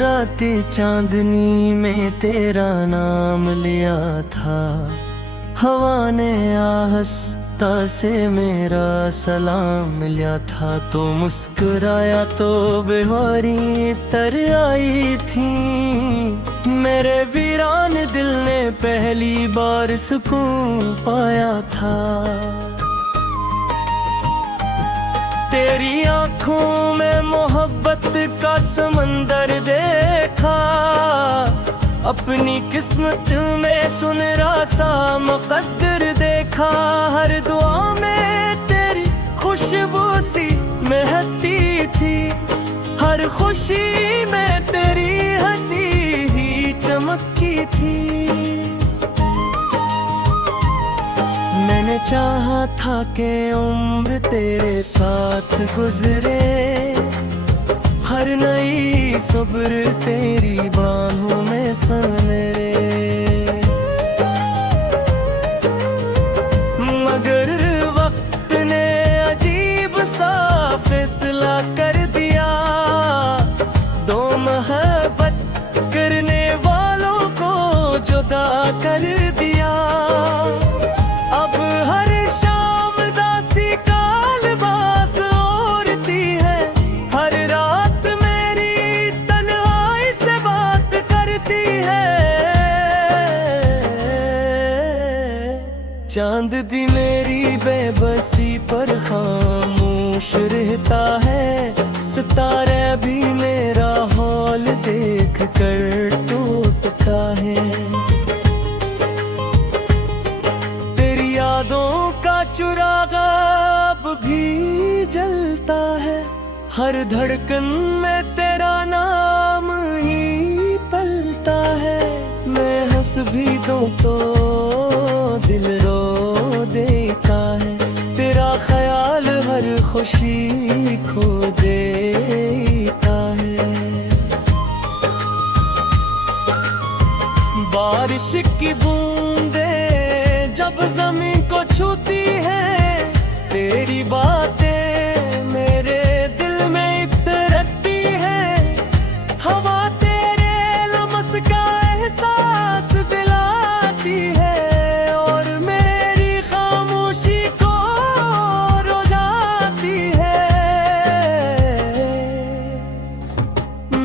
राती चांदनी में तेरा नाम लिया था, हवा ने आहिस्ता से मेरा सलाम लिया था। तो मुस्कुराया तो बेहारी तर आई थी, मेरे वीरान दिल ने पहली बार सुकून पाया था। तेरी आंखों में मोहब्बत का समंदर देखा, अपनी किस्मत में सुनहरा सा मुकद्दर देखा। हर दुआ में तेरी खुशबू सी महकती थी, हर खुशी में तेरी हंसी ही चमकती थी। मैंने चाहा था कि उम्र तेरे साथ गुजरे, हर नई सब्र तेरी बाहों में संवरे। मगर वक्त ने अजीब सा फैसला कर दिया, दो मोहब्बत करने वालों को जुदा कर दिया। अब हर शाम दासी कालबास ओढ़ती है, हर रात मेरी तन्हाई से बात करती है। चांद दी मेरी बेबसी पर खामोश रहता है, सितारे भी मेरा हाल देख कर टूटता है। यादों का चिराग अब भी जलता है, हर धड़कन में तेरा नाम ही पलता है। मैं हंस भी दूं तो दिल रो देता है, तेरा ख्याल हर खुशी खो देता है। बारिश की बूंदे जब जमीन को छूती है, तेरी बातें मेरे दिल में इतरती है। हवा तेरे लम्स का एहसास दिलाती है, और मेरी खामोशी को रुलाती है।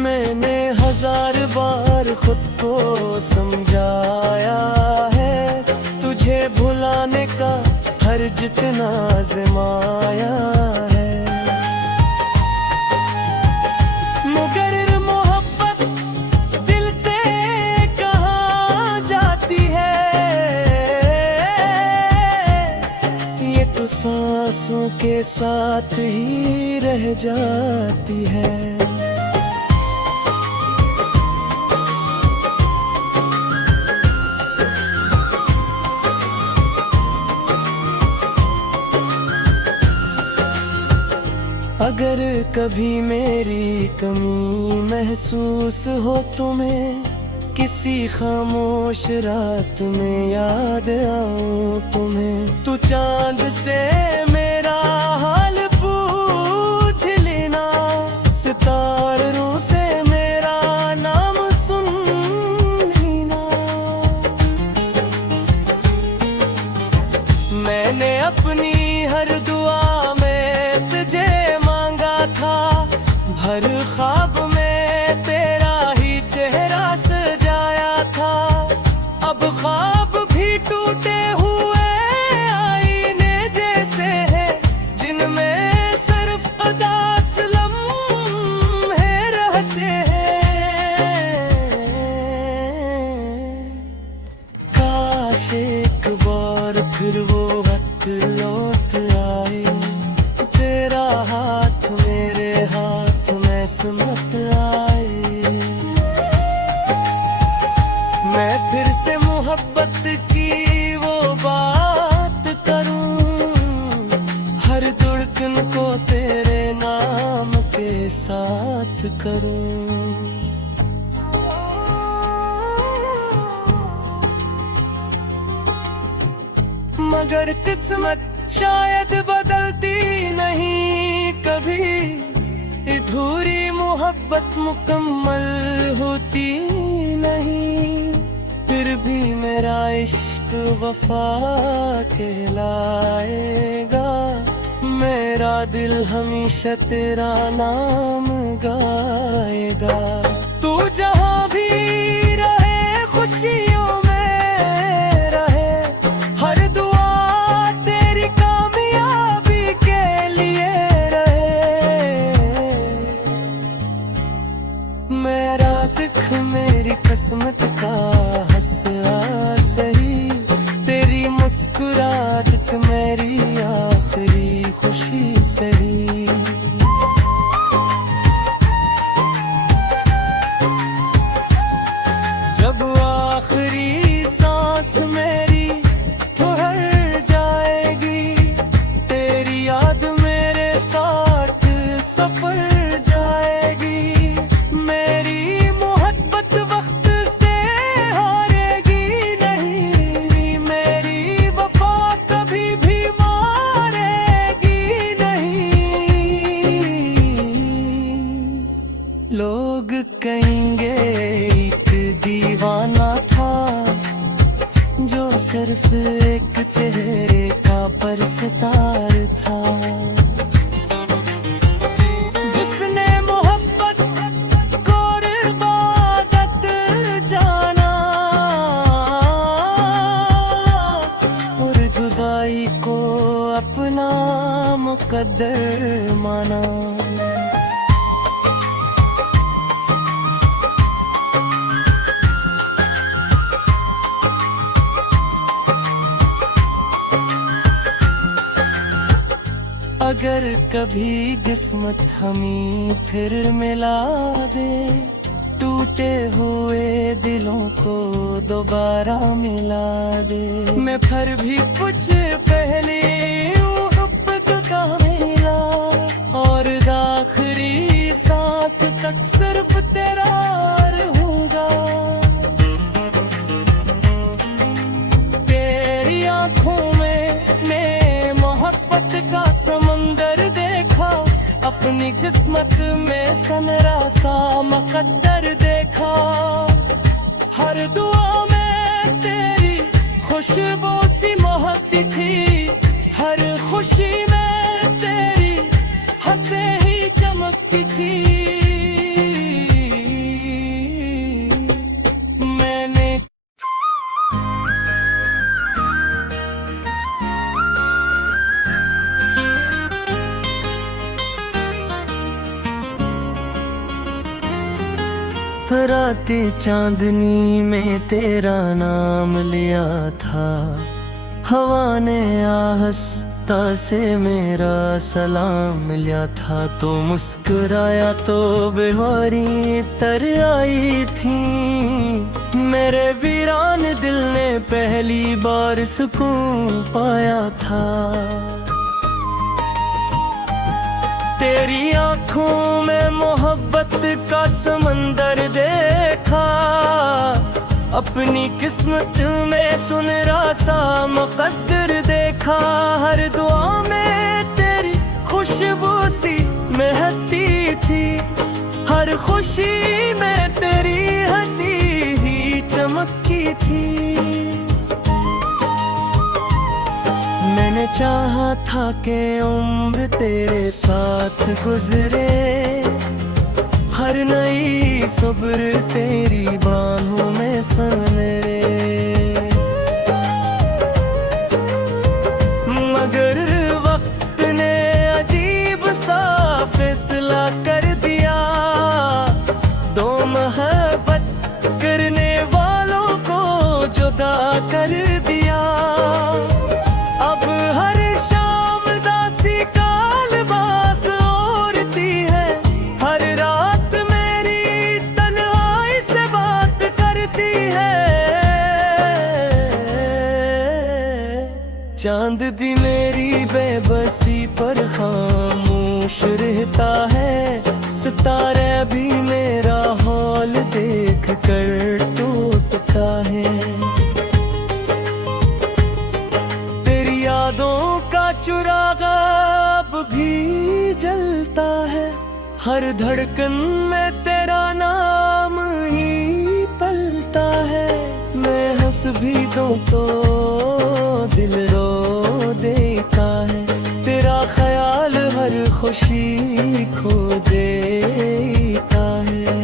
मैंने 1000 बार खुद को समझाया है, तुझे भुलाने का हर जितना आजमाया है। मगर मोहब्बत दिल से कहाँ जाती है, ये तो सांसों के साथ ही रह जाती है। अगर कभी मेरी कमी महसूस हो तुम्हें, किसी खामोश रात में याद आऊं तुम्हें, तो चांद से मेरा हाल पूछ लेना, सितारों से मेरा नाम सुन लेना। मैंने अपनी हर दुआ में तुझे था, हर ख्वाब में तेरा ही चेहरा सजाया था। अब ख्वाब भी टूटे हुए आईने जैसे हैं, जिनमें सिर्फ उदास लम्हे रहते हैं। काश एक बार फिर वो वक्त लौट आए, तेरा हाथ मेरे हाथ में सिमट आए। मैं फिर से मोहब्बत की वो बात करूं, हर धड़कन को तेरे नाम के साथ करूं। मगर किस्मत शायद बदलती नहीं कभी, अधूरी मोहब्बत मोहब्बत मुकम्मल होती नहीं, फिर भी मेरा इश्क वफा कहलाएगा। मेरा दिल हमेशा तेरा नाम गाएगा। तू जहाँ भी रहे खुशियों में रहे, हर दुआ तेरी कामयाबी के लिए रहे। मेरा दुख मेरी किस्मत का हंसा सही, तेरी मुस्कुराहट मेरी आखिरी खुशी सही। जब आखिरी सांस मेरी ठहर जाएगी, तेरी याद मेरे साथ सफर जाएगी। मेरी मोहब्बत वक्त से हारेगी नहीं, मेरी वफा कभी भी मारेगी नहीं। लोग कहेंगे दीवाना था, जो सिर्फ एक चेहरे का परस्तार था। जिसने मोहब्बत को इबादत जाना, और जुदाई को अपना मुकद्दर माना। अगर कभी किस्मत हमें फिर मिला दे, टूटे हुए दिलों को दोबारा मिला दे। मैं फिर भी कुछ पहले मोहब्बत का मिला, और आखिरी सांस तक सिर्फ तेरा रहूंगा। तेरी आंखों में मोहब्बत का समंदर देखा, अपनी किस्मत में सनरा सा मुकद्दर देखा। हर दुआ में तेरी खुशबू सी महकती थी, हर खुशी में तेरी हंसे ही चमकती थी। मैंने राते चांदनी में तेरा नाम लिया था, हवा ने आहिस्ता से मेरा सलाम लिया था। तो मुस्कुराया तो बेहारी तर आई थी, मेरे वीरान दिल ने पहली बार सुकून पाया था। तेरी आंखों में मोहब्बत का समंदर देखा, अपनी किस्मत में सुनहरा सा मुकद्दर देखा। हर दुआ में तेरी खुशबू सी महकती थी, हर खुशी में तेरी हंसी ही चमकती थी। मैंने चाहा था कि उम्र तेरे साथ गुजरे, हर नई सब्र तेरी बाहों में सनरे। मगर वक्त ने अजीब सा फैसला कर दिया, दो मोहब्बत करने वालों को जुदा कर दिया। अब हर शाम दासी का लिबास ओढ़ती है, हर रात मेरी तन्हाई से बात करती है। चांद दी मेरी बेबसी पर खामोश रहता है, सितारे भी मेरा हाल देख कर टूटता है। तेरी यादों का चुराग अब भी जलता है, हर धड़कन में तेरा नाम ही पलता है। मैं हंस भी दूं तो दिल रो देता है। तेरा ख्याल हर खुशी खो देता है।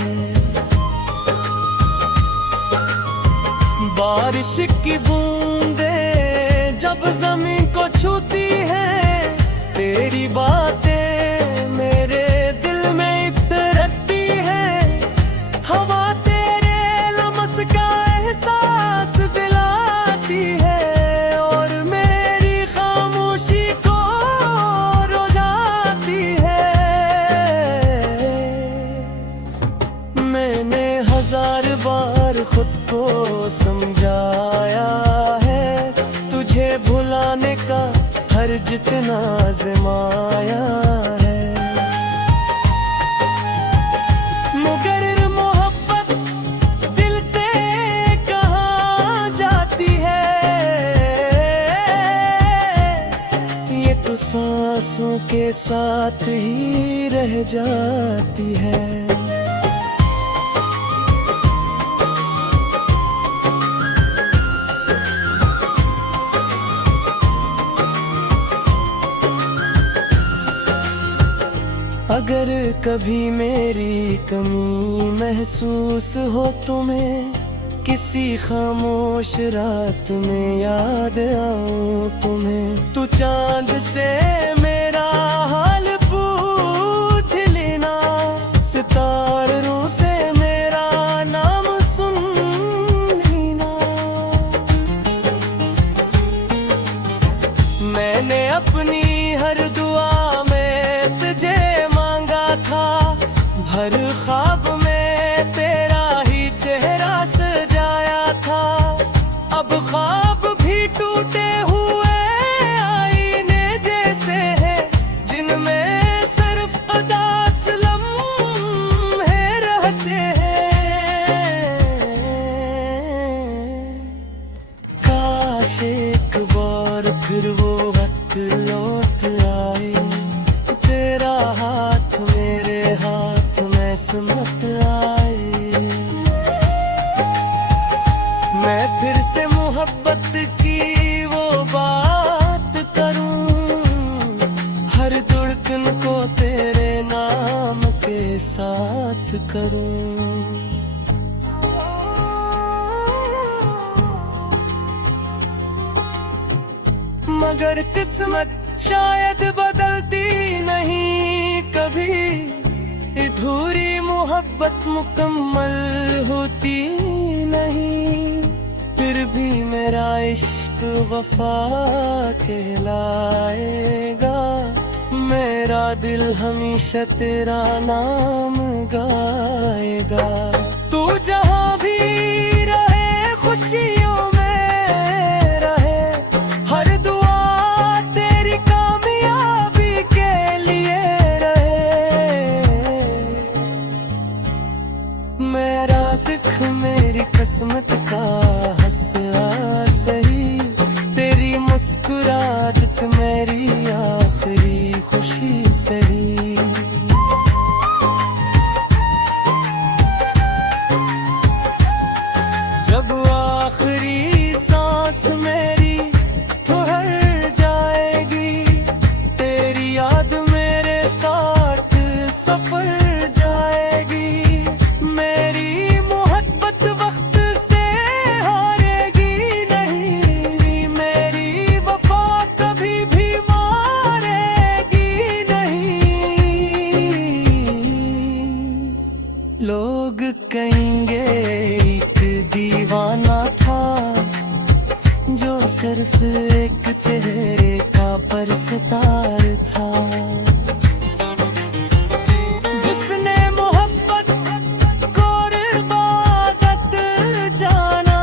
बारिश की बूंदें जब जमीन को छूती है, तेरी बातें मेरे दिल में इतरती है। हवा तेरे लम्स का एहसास दिलाती है और मेरी खामोशी को रुलाती है। मैंने 1000 बार खुद को समझाया है, तुझे भुलाने का हर जितना आज़माया है। मगर मोहब्बत दिल से कहाँ जाती है, ये तो सांसों के साथ ही रह जाती है। अगर कभी मेरी कमी महसूस हो तुम्हें, किसी खामोश रात में याद आऊं तुम्हें, तू चांद से मेरा हाल पूछ लेना, सितारों से मेरा नाम सुन लेना। मैंने अपनी हर दुआ में तुझे हर ख्वाब में तेरा ही चेहरा सजाया था। अब ख्वाब भी टूटे हुए आईने जैसे हैं, जिनमें सिर्फ उदास लम्हे रहते हैं। काश एक बार फिर वो वक्त लौट आए, तेरा हाथ मेरे हाथ में समत आए। मैं फिर से मोहब्बत की वो बात करूं, हर धड़कन को तेरे नाम के साथ करूं। मगर किस्मत शायद बदलती नहीं कभी, अधूरी मोहब्बत मुकम्मल होती नहीं। फिर भी मेरा इश्क वफा कहलाएगा, मेरा दिल हमेशा तेरा नाम गाएगा। तू जहाँ भी रहे खुशियों में रहे, हर दुआ तेरी कामयाबी के लिए रहे। मेरा दुख मेरी किस्मत का हंसा सही, तेरी मुस्कुराहट मेरी आखिरी खुशी सही। जब आखिरी सांस मेरी ठहर जाएगी, तेरी याद मेरे साथ सफर जाएगी। मेरी मोहब्बत वक्त से हारेगी नहीं, मेरी वफा कभी भी मारेगी नहीं। लोग कहेंगे एक दीवाना था, जो सिर्फ एक चेहरे का परस्तार था, जिसने मोहब्बत को इबादत जाना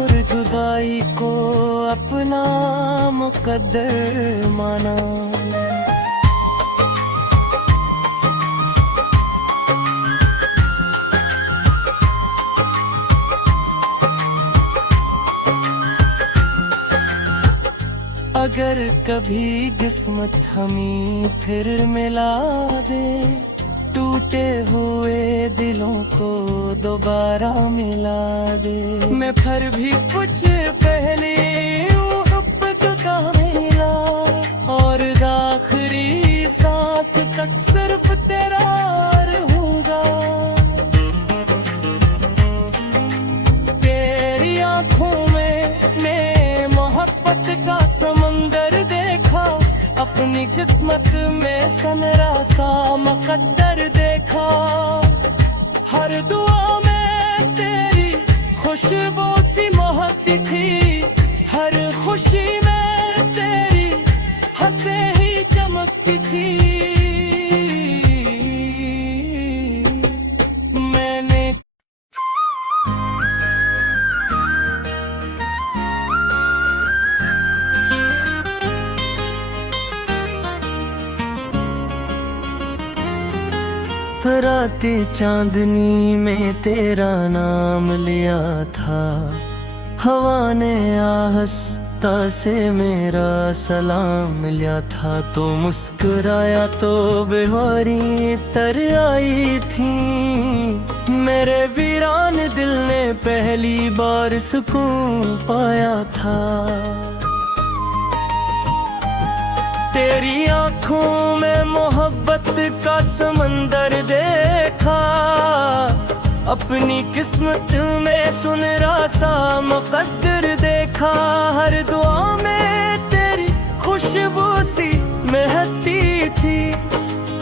और जुदाई को अपना मुकद्दर माना। अगर कभी किस्मत हमें फिर मिला दे, टूटे हुए दिलों को दोबारा मिला दे। मैं फिर भी कुछ पहले मोहब्बत का मिला, और आखिरी सांस तक सिर्फ तेरा रहूंगा। तेरी आंखों में मोहब्बत का समंदर देखा, अपनी किस्मत में सनरा सा मुकद्दर देखा। हर दुआ में तेरी खुशबू सी महकती थी, हर खुशी में तेरी हंसे ही चमकती थी। मैंने राते चांदनी में तेरा नाम लिया था, हवा ने आहिस्ता से मेरा सलाम लिया था। तो मुस्कुराया तो बेहारी तर आई थी, मेरे वीरान दिल ने पहली बार सुकून पाया था। तेरी आंखों में मोहब्बत का समंदर देखा, अपनी किस्मत में सुनहरा सा मुकद्दर देखा। हर दुआ में तेरी खुशबू सी महकती थी,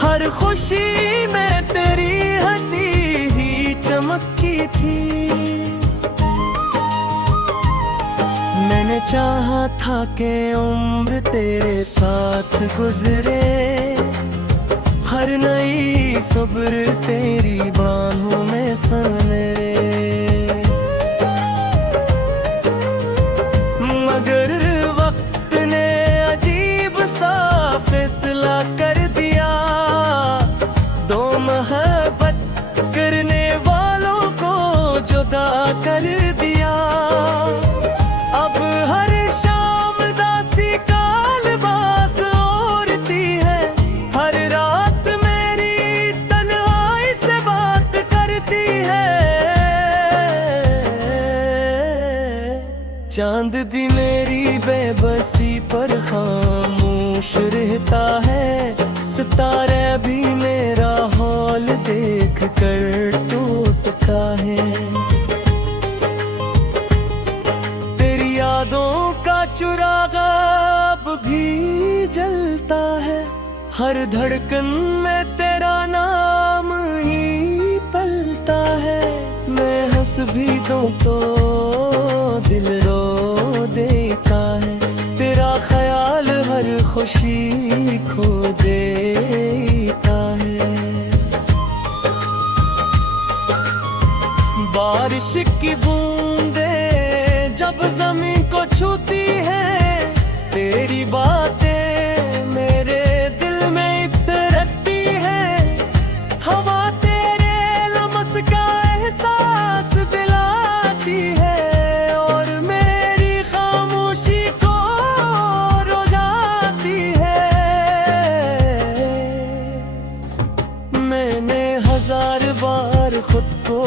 हर खुशी में तेरी हंसी ही चमकती थी। मैंने चाहा था कि उम्र तेरे साथ गुजरे, हर नई सब्र तेरी बाहों में सनरे। मगर वक्त ने अजीब सा फैसला कर दिया, दो मोहब्बत करने वालों को जुदा कर दिया। अब हर शाम दासी कालबास ओढ़ती है, हर रात मेरी तन्हाई से बात करती है। चांद दी मेरी बेबसी पर खामोश रहता है, सितारे भी मेरा हाल देख कर टूटता है। यादों का चिराग अब भी जलता है, हर धड़कन में तेरा नाम ही पलता है। मैं हंस भी दूं तो दिल रो देता है, तेरा ख्याल हर खुशी खो देता है। बारिश की बूंदे जब जमीन को छूती है, तेरी बातें मेरे दिल में इतरती है। हवा तेरे लम्स का एहसास दिलाती है, और मेरी खामोशी को रुलाती है। मैंने हजार बार खुद को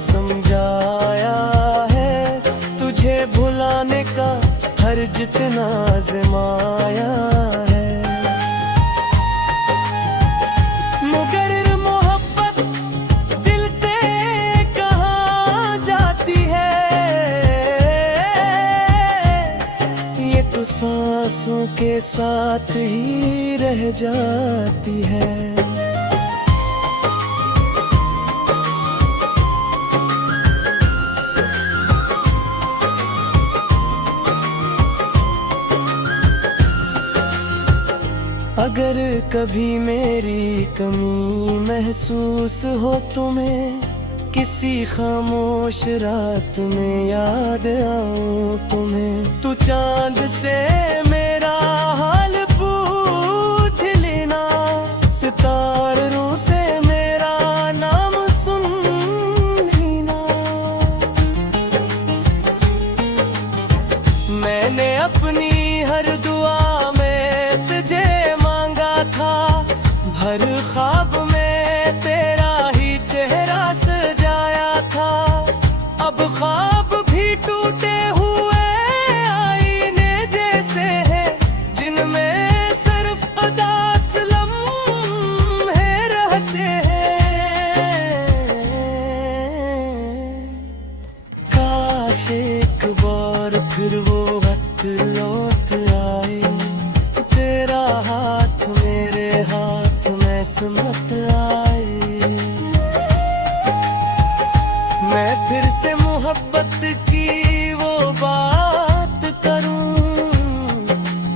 समझाया है, तुझे भुलाने का हर जितना आजमाया है। मगर मोहब्बत दिल से कहाँ जाती है, ये तो सांसों के साथ ही रह जाती है। अगर कभी मेरी कमी महसूस हो तुम्हें, किसी खामोश रात में याद आऊं तुम्हें, तो चांद से मेरा हाल पूछ लेना, सितारों से मेरा नाम सुन लेना। मैंने अपनी हर दुआ काश एक बार फिर वो वक्त लौट आए, तेरा हाथ मेरे हाथ में सिमट आए। मैं फिर से मोहब्बत की वो बात करूं,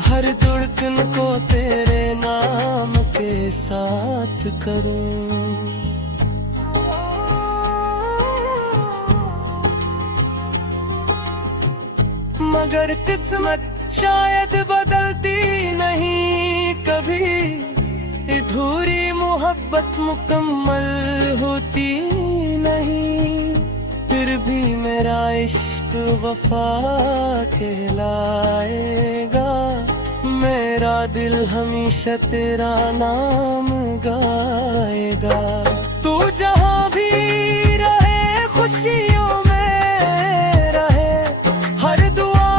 हर धड़कन को तेरे नाम के साथ करूं। मगर किस्मत शायद बदलती नहीं कभी, अधूरी मोहब्बत मुकम्मल होती नहीं। फिर भी मेरा इश्क वफा कहलाएगा, मेरा दिल हमेशा तेरा नाम गाएगा। तू जहाँ भी रहे खुशियों में रहे, हर दुआ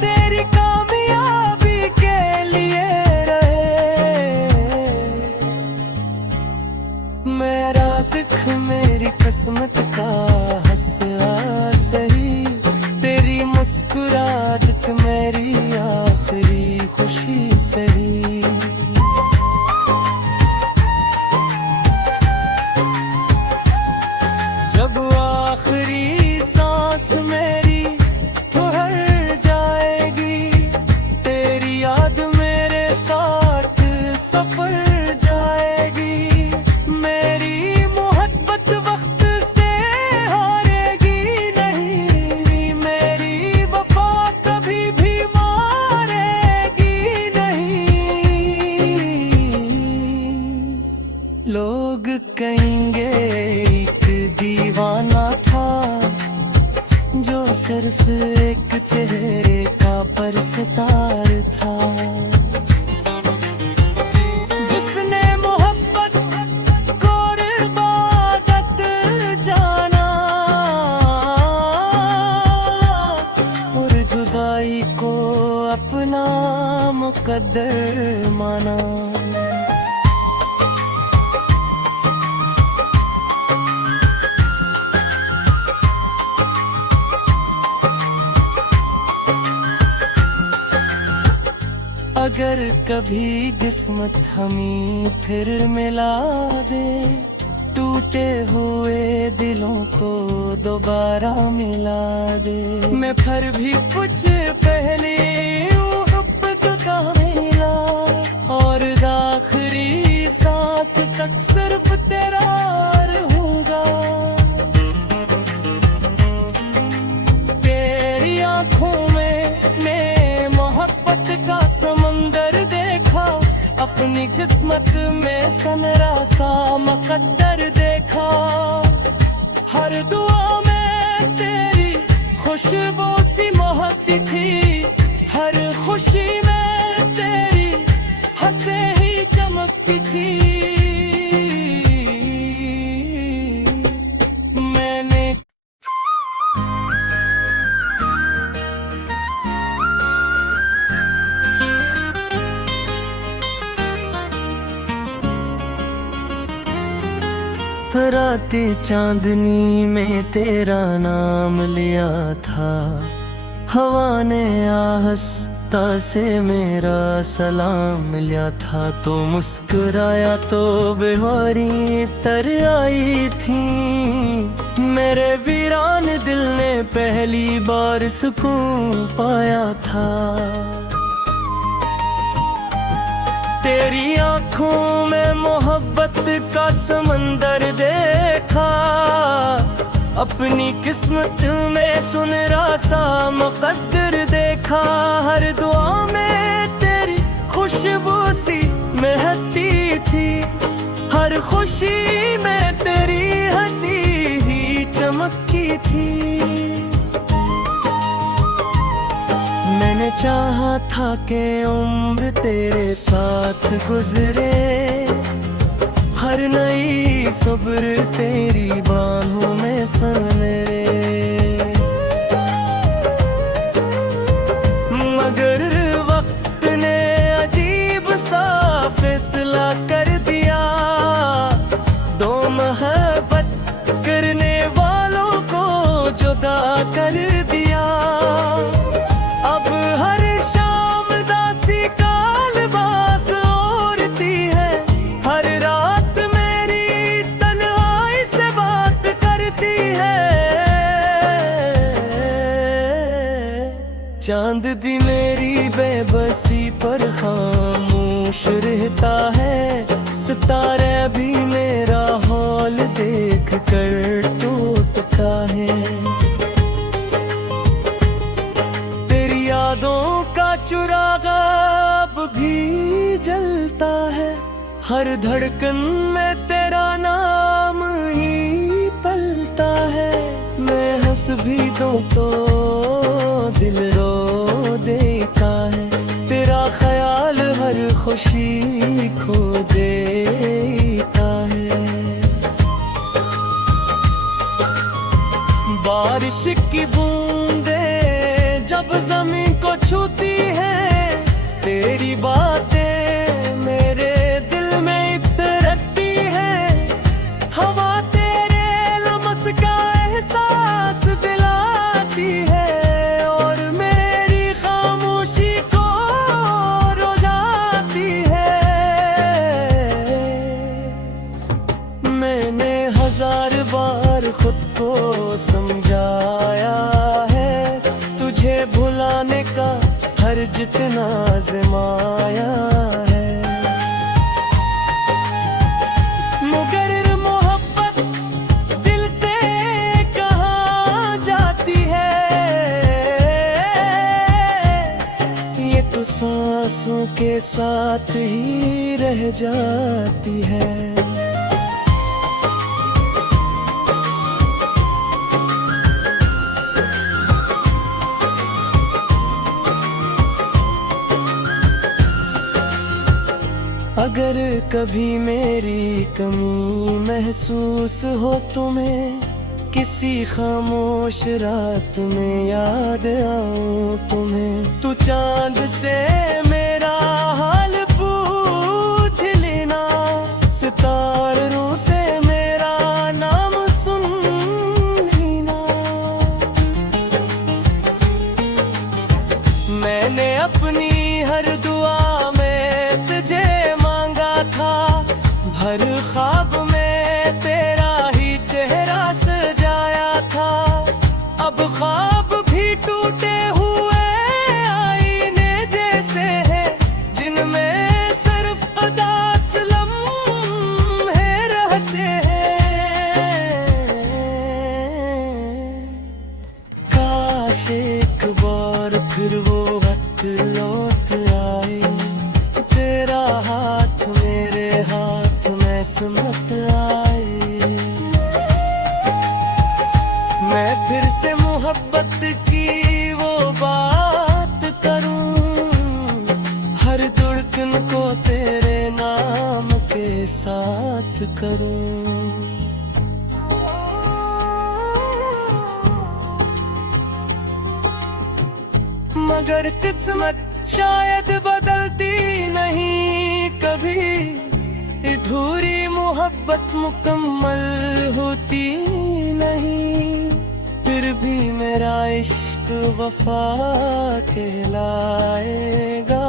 तेरी कामयाबी के लिए रहे। मेरा दुख मेरी किस्मत का हंसा सही, तेरी मुस्कुराहट मेरी आखिरी खुशी सही। जब आखिरी सांस मेरी ठहर जाएगी, तेरी याद मेरे साथ सफर जाएगी। मेरी मोहब्बत वक्त से हारेगी नहीं, मेरी वफा कभी भी मारेगी नहीं। लोग कहेंगे एक दीवाना था, जो सिर्फ एक चेहरे का परस्तार था। जिसने मोहब्बत को इबादत जाना, और जुदाई को अपना मुकद्दर माना। अगर कभी किस्मत हमें फिर मिला दे, टूटे हुए दिलों को दोबारा मिला दे। मैं फिर भी कुछ पहले मोहब्बत का मिला, और आखिरी सांस तक सिर्फ तेरा रहूंगा। तेरी आंखों में मोहब्बत का समंदर देखा, अपनी किस्मत में सनरा सा मुकद्दर देखा। हर दुआ में तेरी खुशबू सी महकती थी, हर खुशी में तेरी हंसे ही चमकती थी। मैंने राते चांदनी में तेरा नाम लिया था, हवा ने आहिस्ता से मेरा सलाम लिया था। तो मुस्कुराया तो बेहारी तर आई थी, मेरे वीरान दिल ने पहली बार सुकून पाया था। तेरी आंखों में मोहब्बत का समंदर देखा, अपनी किस्मत में सुनहरा सा मुकद्दर देखा। हर दुआ में तेरी खुशबू सी महकती थी, हर खुशी में तेरी हंसी ही चमकती थी। मैंने चाहा था कि उम्र तेरे साथ गुजरे, हर नई सब्र तेरी बाहों में सनरे। मगर वक्त ने अजीब सा फैसला कर दिया, दो मोहब्बत करने वालों को जुदा कर चांद दी मेरी बेबसी पर खामोश रहता है, सितारे भी मेरा हाल देख कर टूटता है। तेरी यादों का चिराग अब भी जलता है, हर धड़कन में तेरा नाम ही पलता है। मैं हंस भी दूं तो दिल रो देता है, तेरा ख्याल हर खुशी खो देता है। बारिश की बूंदें जब जमीन को छूती है, तेरी बातें मेरे दिल में इतरती है। हवा तेरे लम्स का एहसास दिलाती है, और मेरी खामोशी को रुलाती है। मैंने 1000 बार खुद को समझाया है, तुझे भुलाने का हर जितना आज़माया है। मगर मोहब्बत दिल से कहाँ जाती है, ये तो सांसों के साथ ही रह जाती है। अगर कभी मेरी कमी महसूस हो तुम्हें, किसी खामोश रात में याद आऊं तुम्हें, तू चांद से मेरा हाल पूछ लेना, सितारों से मेरा नाम सुन लेना। मैंने अपनी हर दुआ में तुझे हर ख्वाब में तेरा ही चेहरा सजाया था। अब ख्वाब भी टूटे हुए आईने जैसे हैं, जिनमें सिर्फ उदास लम्हे रहते हैं। काश एक बार फिर वो वक्त लौट आए, तेरा हाथ मेरे हाथ में समत आए। मैं फिर से मोहब्बत की वो बात करूं, हर धड़कन को तेरे नाम के साथ करूं। मगर किस्मत शायद बदलती नहीं कभी, अधूरी मोहब्बत मुकम्मल होती नहीं। फिर भी मेरा इश्क वफा कहलाएगा,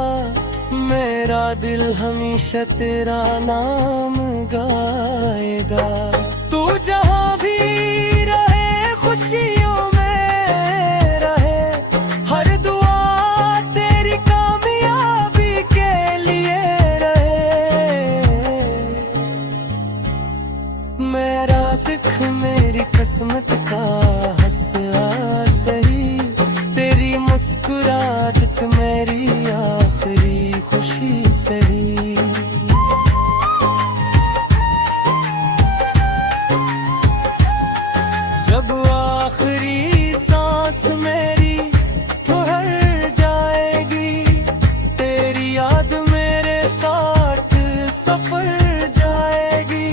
मेरा दिल हमेशा तेरा नाम गाएगा। तू जहाँ भी रहे खुशियों में रहे, हर दुआ तेरी कामयाबी के लिए रहे। मेरा दुख मेरी किस्मत का हंसा सही, तेरी मुस्कुराहट मेरी आखिरी खुशी सही। जब आखिरी सांस मेरी ठहर जाएगी, तेरी याद मेरे साथ सफर जाएगी।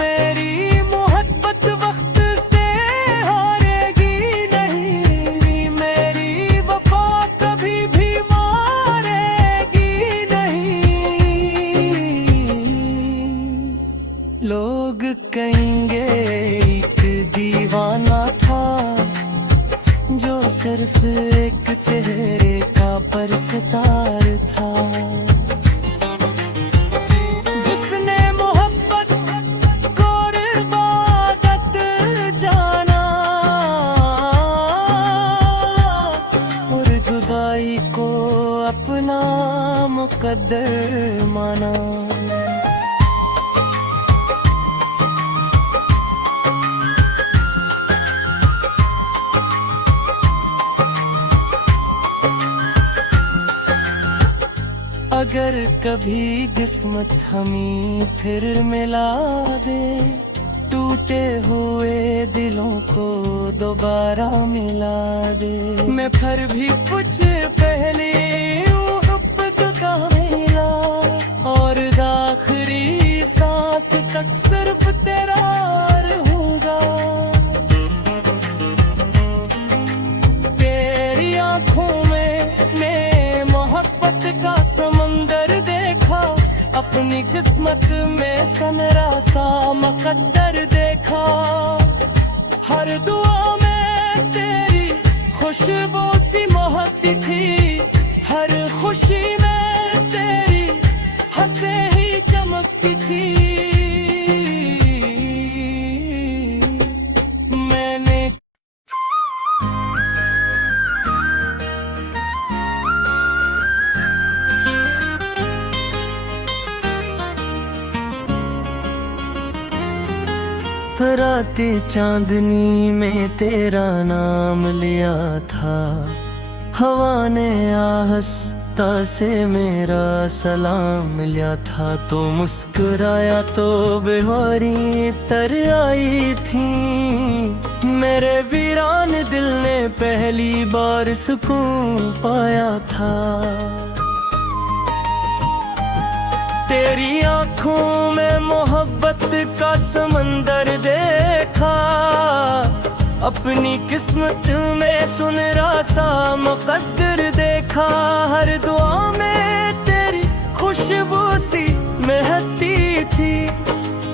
मेरी मोहब्बत वक्त से हारेगी नहीं, मेरी वफा कभी भी मारेगी नहीं। लोग कहेंगे एक दीवाना था, जो सिर्फ एक चेहरे का परस्तार था। जिसने मोहब्बत को इबादत जाना, और जो मुकद्दर माना। अगर कभी किस्मत हमें फिर मिला दे, टूटे हुए दिलों को दोबारा मिला दे। मैं फिर भी कुछ पहले मोहब्बत का मिला, और आखिरी सांस तक सिर्फ तेरा रहूंगा। तेरी आंखों में मोहब्बत का समंदर देखा, अपनी किस्मत में सनरा सा मुकद्दर देखा। हर दुआ में तेरी खुशबू सी महकती थी, हर खुशी में तेरी हंसे ही चमकती थी। मैंने राते चांदनी में तेरा नाम लिया था, हवा ने आहिस्ता से मेरा सलाम लिया था। तो मुस्कुराया तो बेहारी तर आई थी, मेरे वीरान दिल ने पहली बार सुकून पाया था। तेरी आंखों में मोहब्बत का समंदर देखा, अपनी किस्मत में सुनहरा सा मुकद्दर देखा। हर दुआ में तेरी खुशबू सी महकती थी,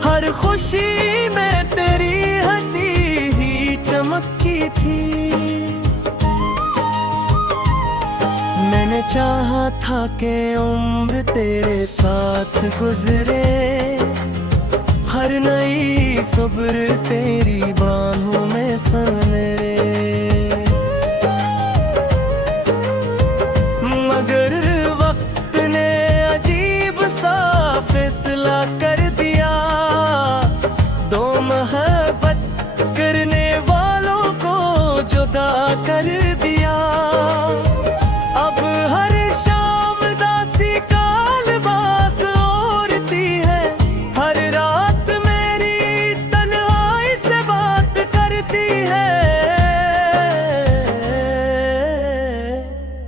हर खुशी में तेरी हंसी ही चमकती थी। मैंने चाहा था कि उम्र तेरे साथ गुजरे, हर नई सब्र तेरी बाहों में सनरे। मगर वक्त ने अजीब सा फैसला कर दिया, दो मोहब्बत करने वालों को जुदा कर दिया। अब हर शाम दासी कालबास ओढ़ती है, हर रात मेरी तन्हाई से बात करती है।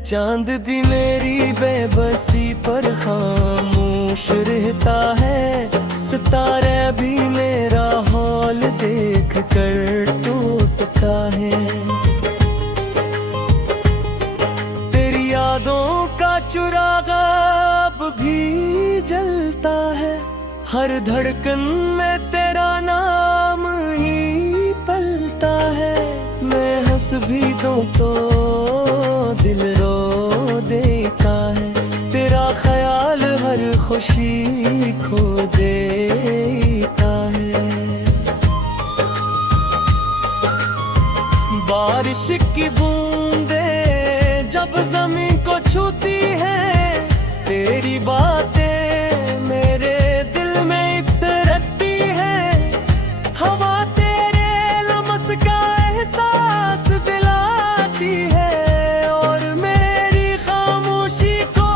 चांद दी मेरी बेबसी पर खामोश रहता है, सितारे भी मेरा हाल देख कर टूटता है। यादों का चिराग अब भी जलता है, हर धड़कन में तेरा नाम ही पलता है। मैं हंस भी दूं तो दिल रो देता है, तेरा ख्याल हर खुशी खो देता है। बारिश की बूंदे जब जमीन को छूती है, तेरी बातें मेरे दिल में इतरती है। हवा तेरे लम्स का एहसास दिलाती है, और मेरी खामोशी को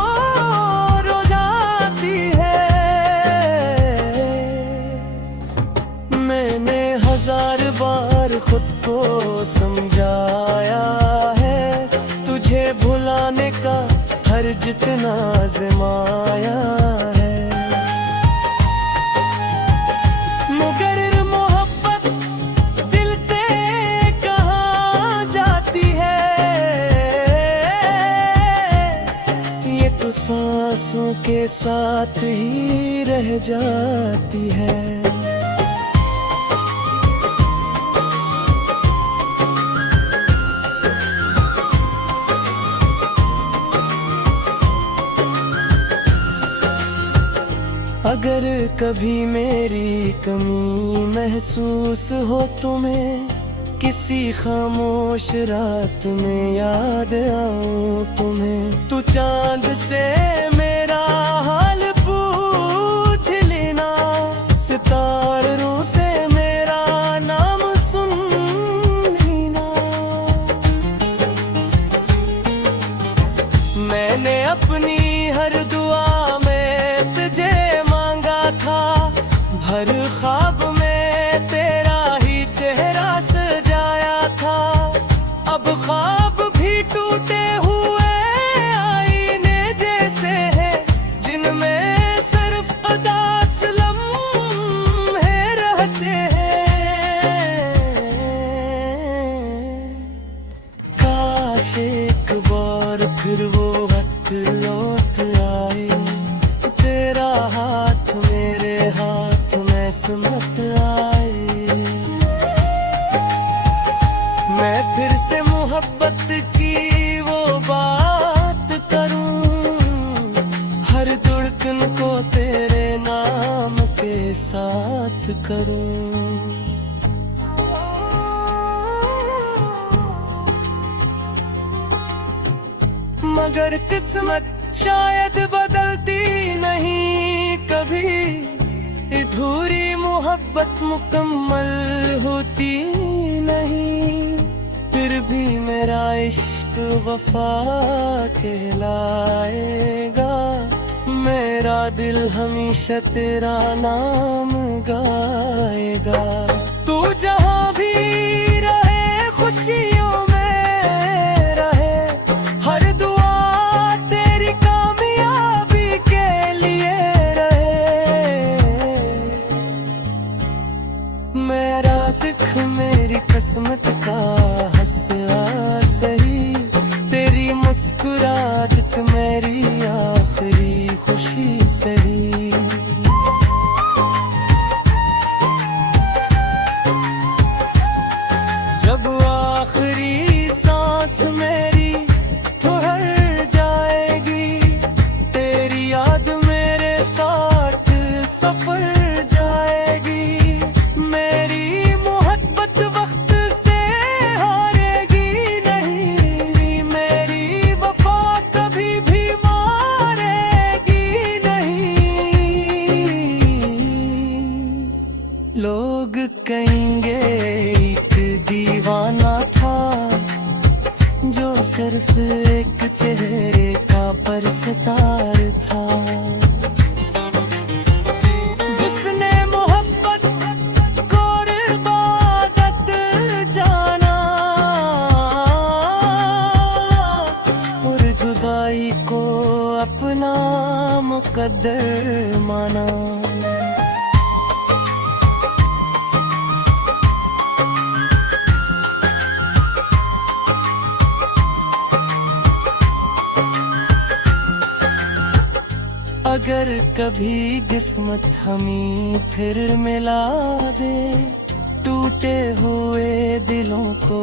रुलाती है। मैंने हजार बार खुद को समझाया है, तुझे भुलाने का हर जितना आजमाया है। मगर मोहब्बत दिल से कहाँ जाती है, ये तो सांसों के साथ ही रह जाती है। अगर कभी मेरी कमी महसूस हो तुम्हें, किसी खामोश रात में याद आऊं तुम्हें, तू चांद से मेरा अपनी हर दुआ में तुझे मांगा था, हर ख्वाब में तेरा ही चेहरा सजाया था। अब ख्वाब भी टूटे हुए आईने जैसे हैं, जिनमें सिर्फ उदास लम्हे रहते हैं। काश एक बार फिर वो वक्त लौट आए, तेरा हाथ मेरे हाथ में सिमट आए। मैं फिर से मोहब्बत की वो बात करूं, हर धड़कन को तेरे नाम के साथ करूं। मगर किस्मत शायद बदलती नहीं कभी, अधूरी मोहब्बत मुकम्मल होती नहीं। फिर भी मेरा इश्क वफा कहलाएगा, मेरा दिल हमेशा तेरा नाम गाएगा। तू जहाँ भी रहे खुशियों में रहे, हर दुआ तेरी कामयाबी के लिए रहे। मेरा दुख मेरी किस्मत का हंसा सही, तेरी मुस्कुराहट मेरी आखिरी खुशी सही। जब आखिरी सांस मेरी ठहर जाएगी, तेरी याद मेरे साथ सफर जाएगी। मेरी मोहब्बत वक्त से हारेगी नहीं, मेरी वफा कभी भी मारेगी नहीं। लोग कहेंगे एक दीवाना था, जो सिर्फ एक चेहरे का परस्तार था। जिसने मोहब्बत को इबादत जाना, और जुदाई को अपना मुकद्दर माना। अगर कभी किस्मत हमें फिर मिला दे, टूटे हुए दिलों को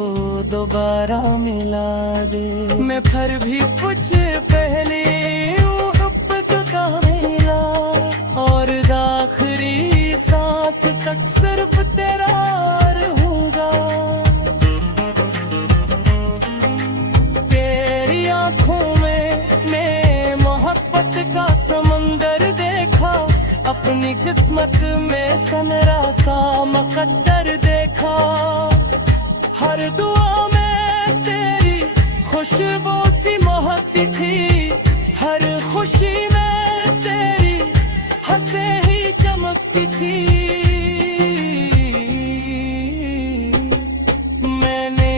दोबारा मिला दे। मैं फिर भी कुछ पहले मोहब्बत का मिला, और आखिरी सांस तक सिर्फ तेरा रहूंगा। तेरी आंखों में मोहब्बत का समंदर देखा, अपनी किस्मत में सनरा सा मुकद्दर देखा। हर दुआ में तेरी खुशबू सी महकती थी, हर खुशी में तेरी हंसे ही चमकती थी। मैंने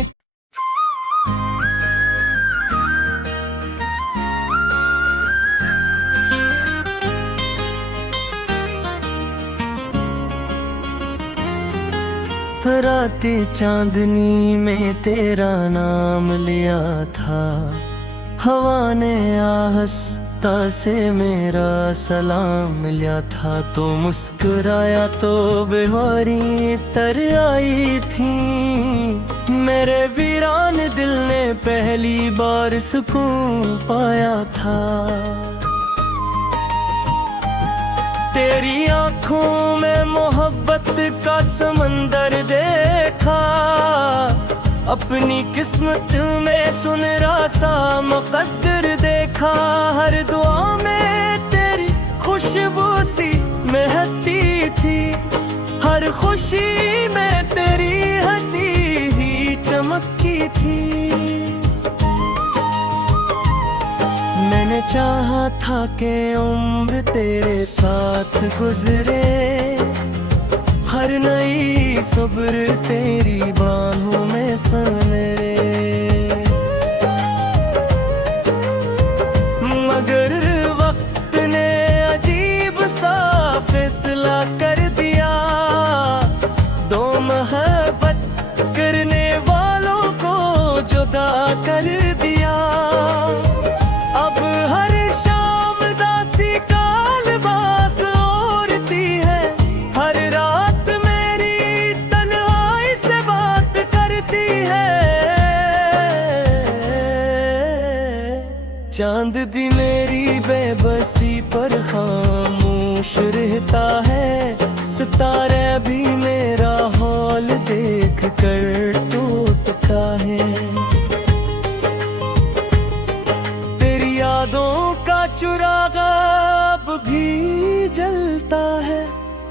राते चांदनी में तेरा नाम लिया था, हवा ने आहिस्ता से मेरा सलाम लिया था। तो मुस्कुराया तो बेहारी तर आई थी, मेरे वीरान दिल ने पहली बार सुकून पाया था। तेरी आंखों में मोहब्बत का समंदर देखा, अपनी किस्मत में सुनहरा सा मुकद्दर देखा। हर दुआ में तेरी खुशबू सी महकती थी, हर खुशी में तेरी हंसी ही चमकती थी। मैंने चाहा था कि उम्र तेरे साथ गुजरे, हर नई सब्र तेरी बाहों में सनरे। मगर वक्त ने अजीब सा फैसला कर दिया, दो मोहब्बत करने वालों को जुदा कर दिया। अब हर शाम दासी का लिबास ओढ़ती है, हर रात मेरी तन्हाई से बात करती है। चांद दी मेरी बेबसी पर खामोश रहता है, सितारे भी मेरा हाल देख कर टूटता है। तेरी यादों का चिराग अब भी जलता है,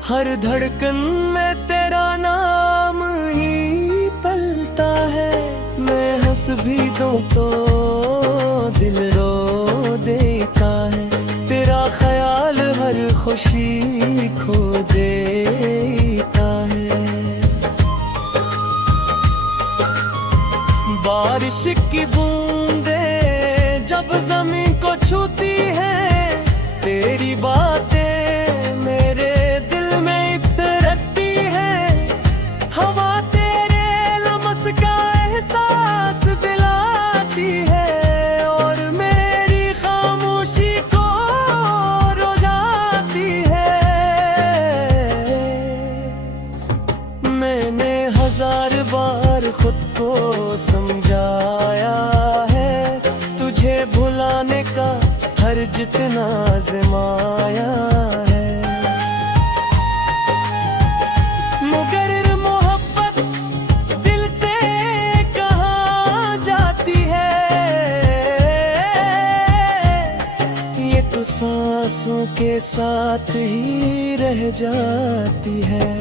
हर धड़कन में तेरा नाम ही पलता है। मैं हंस भी दूं तो दिल रो देता है, तेरा ख्याल हर खुशी खो देता है। बारिश की बूंदें जब जमीन को छूती हैं, तेरी बातें मेरे दिल में इतरती हैं। हवा तेरे लम्स का एहसास दिलाती है, और मेरी खामोशी को रुलाती है। मैंने हजार बार खुद को समझाया है, तुझे भुलाने का हर जितना आजमाया है। मगर मोहब्बत दिल से कहाँ जाती है, ये तो सांसों के साथ ही रह जाती है।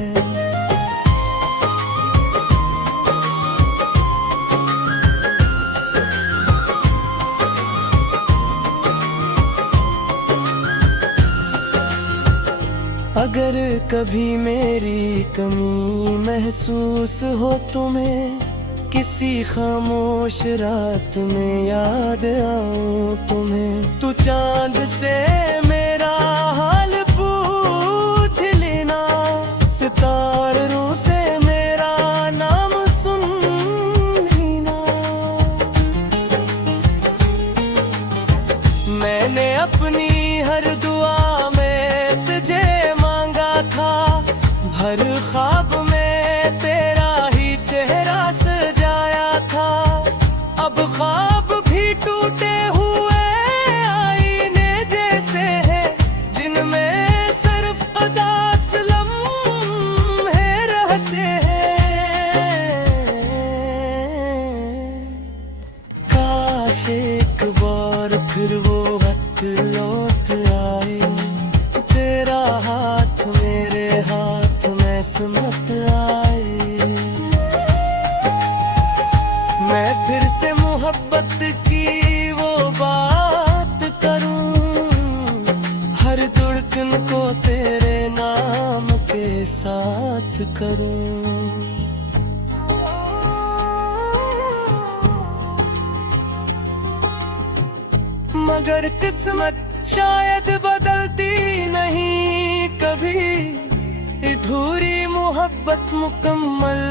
अगर कभी मेरी कमी महसूस हो तुम्हें, किसी खामोश रात में याद आऊं तुम्हें, तू चांद से मेरा हाल पूछ लेना, सितारों से मेरा नाम सुन लेना। मैंने अपनी हर दुआ में तुझे था, हर ख्वाब में तेरा ही चेहरा सजाया था। अब ख्वाब भी टूटे हुए आईने जैसे हैं, जिनमें सिर्फ उदास लम्हे रहते हैं। काश एक बार फिर वो वक्त लौट आए, तेरा हाथ मेरे हाथ में समत आए। मैं फिर से मोहब्बत की वो बात करूं, हर धड़कन को तेरे नाम के साथ करूं। मगर किस्मत शायद बदलती नहीं कभी, अधूरी मोहब्बत मुकम्मल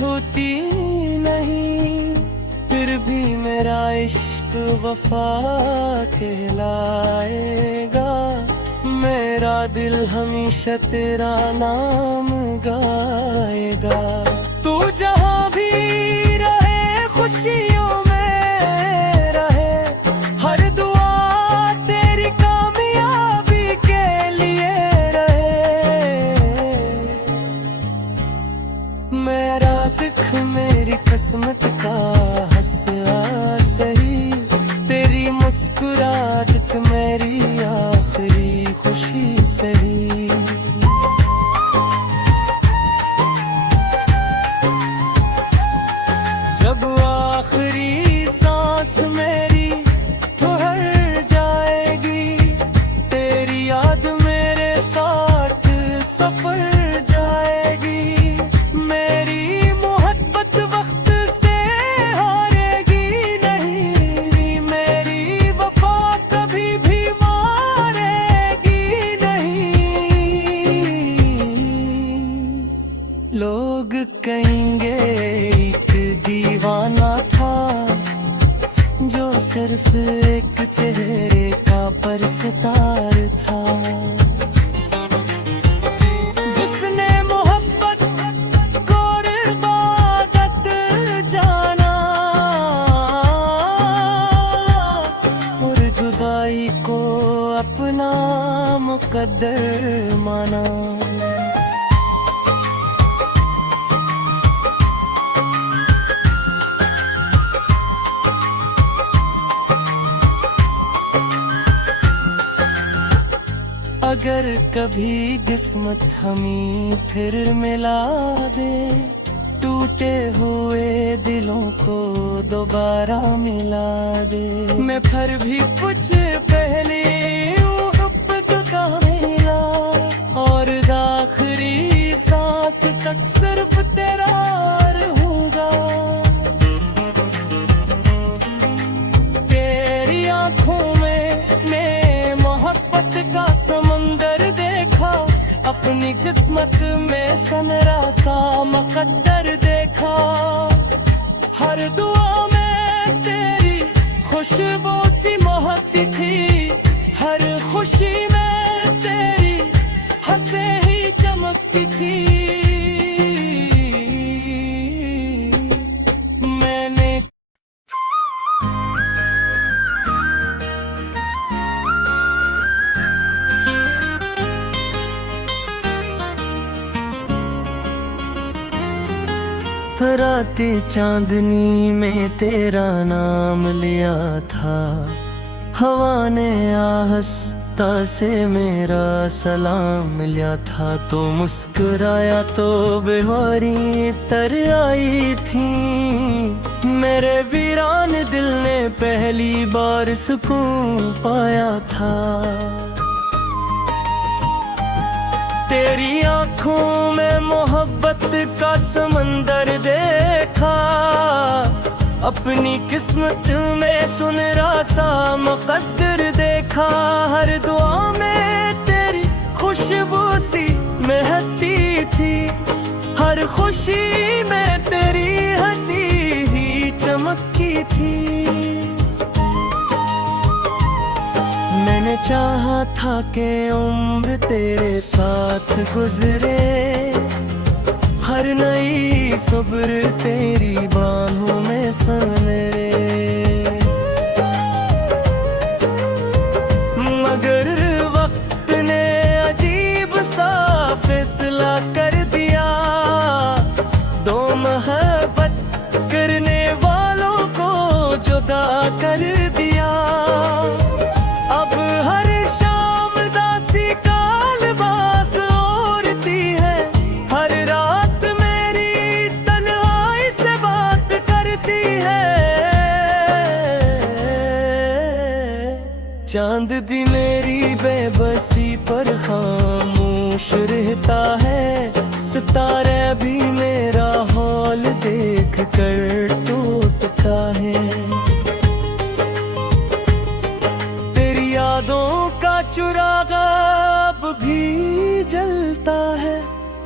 होती नहीं। फिर भी मेरा इश्क वफा कहलाएगा, मेरा दिल हमेशा तेरा नाम गाएगा। तू जहाँ भी रहे खुशियों में रहे, हर दुआ तेरी कामयाबी के लिए रहे। मेरा दुख मेरी किस्मत का हंसा सही, तेरी मुस्कुराहट मेरी आखिरी खुशी सही। जब आखिरी सांस मेरी ठहर जाएगी, सिर्फ एक चेहरे का परस्तार था, जिसने मोहब्बत को इबादत जाना और जुदाई को अपना मुकद्दर माना। अगर कभी किस्मत हमें फिर मिला दे, टूटे हुए दिलों को दोबारा मिला दे, मैं फिर भी कुछ पहले का मिला और आखिरी सांस तक सिर्फ तेरा रहूंगा। तेरी आंखों में मोहब्बत का समंदर देखा, अपनी किस्मत में सनरा सा मुकद्दर देखा। हर दुआ में तेरी खुशबू सी महकती थी, हर खुशी में तेरी हंसे ही चमकती थी। मैंने राते चांदनी में तेरा नाम लिया था, हवा ने आहिस्ता से मेरा सलाम लिया था। तो मुस्कुराया तो बेहारी तर आई थी, मेरे वीरान दिल ने पहली बार सुकून पाया था। तेरी आंखों में मोहब्बत का समंदर देखा, अपनी किस्मत में सुनहरा सा मुकद्दर देखा। हर दुआ में तेरी खुशबू सी महकती थी, हर खुशी में तेरी हंसी ही चमकती थी। मैंने चाहा था कि उम्र तेरे साथ गुजरे, हर नई सब्र तेरी बाहों में सनरे। मगर वक्त ने अजीब सा फैसला कर दिया, दो मोहब्बत करने वालों को जुदा कर दिया। अब हर शाम दासी का लिबास ओढ़ती है, हर रात मेरी तन्हाई से बात करती है। चांद दी मेरी बेबसी पर खामोश रहता है, सितारे भी मेरा हाल देख कर टूटता है। यादों का चिराग अब भी जलता है,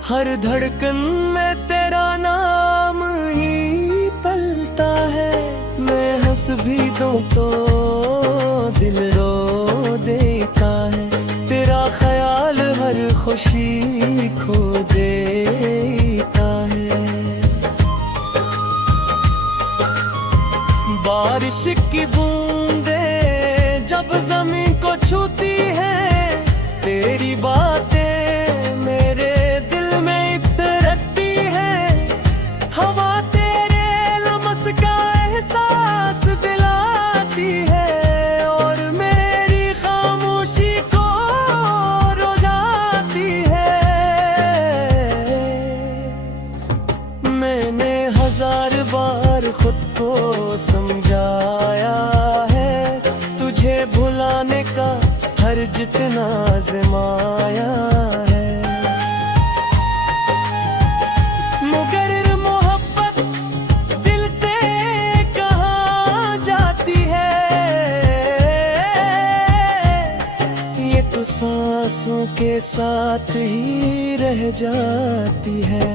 हर धड़कन में तेरा नाम ही पलता है। मैं हंस भी दूं तो दिल रो देता है, तेरा ख्याल हर खुशी खो देता है। बारिश की बूंदे जब जमीन को छूती है, तेरी बातें मेरे दिल में इतरती है। हवा तेरे लम्स का एहसास दिलाती है और मेरी खामोशी को रुलाती है। मैंने हजार बार खुद को समझाया है, तुझे भुलाने का हर जितना आजमाया है। मगर मोहब्बत दिल से कहाँ जाती है, ये तो सांसों के साथ ही रह जाती है।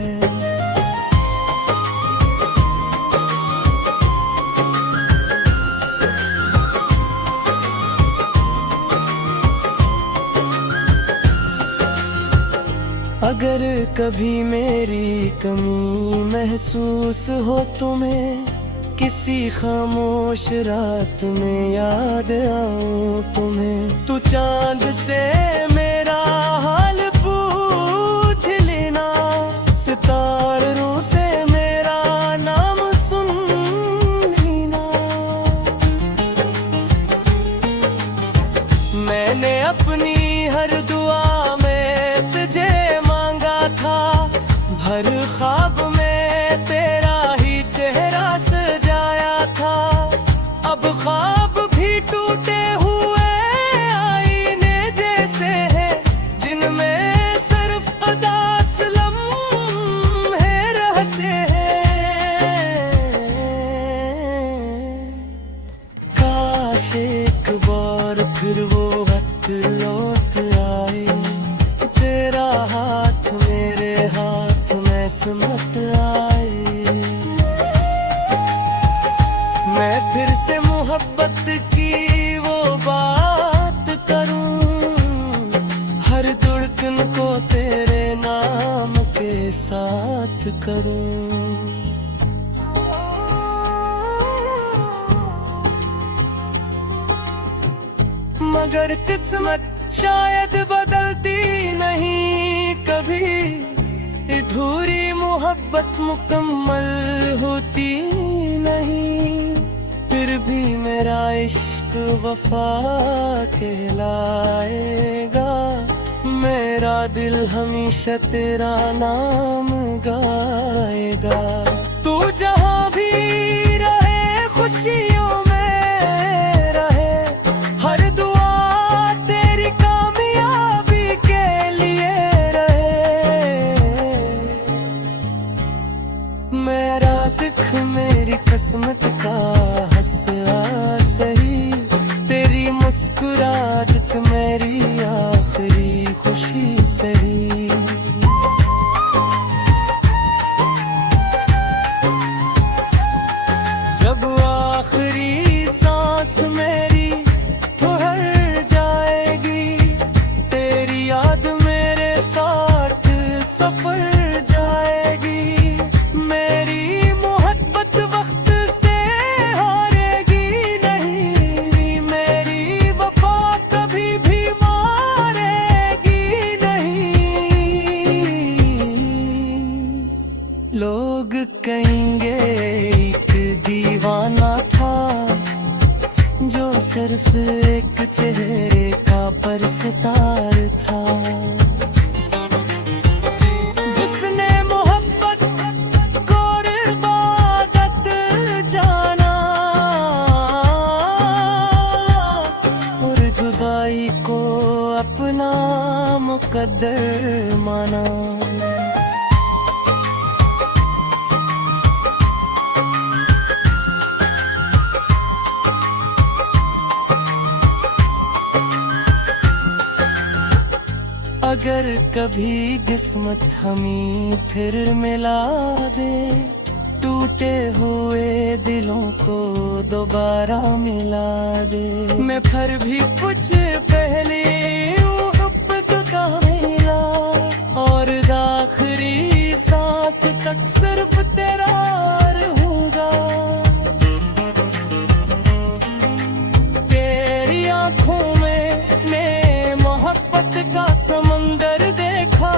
अगर कभी मेरी कमी महसूस हो तुम्हें, किसी खामोश रात में याद आऊं तुम्हें, तू चांद से मेरा हाल पूछ लेना, सितारों से मेरा नाम सुन लेना। मैंने अपनी हर दुआ में तुझे मांगा था, हर ख्वाब में तेरा ही चेहरा सजाया था। अब ख्वाब भी टूटे हुए आईने जैसे हैं, जिनमें सिर्फ उदास लम्हे रहते हैं। काश एक बार फिर वो वक्त लौट आए, तेरा हाथ मेरे हाथ में सिमट आए। मैं फिर से मोहब्बत की वो बात करूं, हर धड़कन को तेरे नाम के साथ करूं। मगर किस्मत शायद बदलती नहीं कभी, अधूरी मोहब्बत मुकम्मल होती नहीं। फिर भी मेरा इश्क वफा कहलाएगा, मेरा दिल हमेशा तेरा नाम गाएगा। तू जहाँ भी रहे खुशियों में रहे, हर दुआ तेरी कामयाबी के लिए रहे। मेरा दुख मेरी किस्मत का हंसा सही, तेरी मुस्कुराहट मेरी आखिरी खुशी सही। जब आखिरी सांस मेरी ठहर जाएगी, तेरी याद मेरे साथ सफर जाएगी। मेरी मोहब्बत वक्त से हारेगी नहीं, मेरी वफा कभी भी मारेगी नहीं। लोग कहेंगे एक दीवाना था, जो सिर्फ एक चेहरे का परसितार था, जिसने मोहब्बत को इबादत जाना और जुदाई को अपना मुकद्दर माना। अगर कभी किस्मत हमें फिर मिला दे, टूटे हुए दिलों को दोबारा मिला दे। मैं फिर भी कुछ पहले मोहब्बत का मिला, और आखिरी सांस तक सिर्फ तेरा रहूंगा। तेरी आंखों में मोहब्बत का समंदर देखा,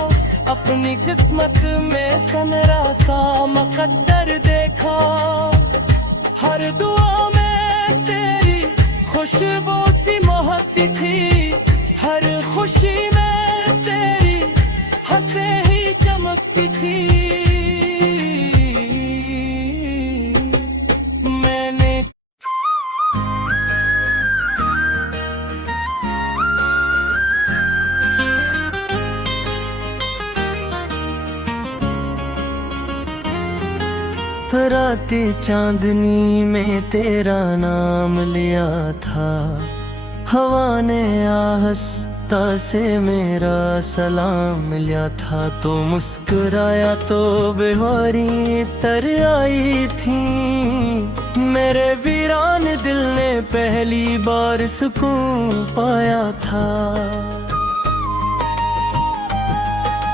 अपनी किस्मत में सनरा सा मुकद्दर देखा। हर दुआ में तेरी खुशबू सी महकती थी, हर खुशी में तेरी हंसे ही चमकती थी। मैंने राते चांदनी में तेरा नाम लिया था, हवा ने आहिस्ता से मेरा सलाम लिया था। तो मुस्कुराया तो बेहारी तर आई थी, मेरे वीरान दिल ने पहली बार सुकून पाया था।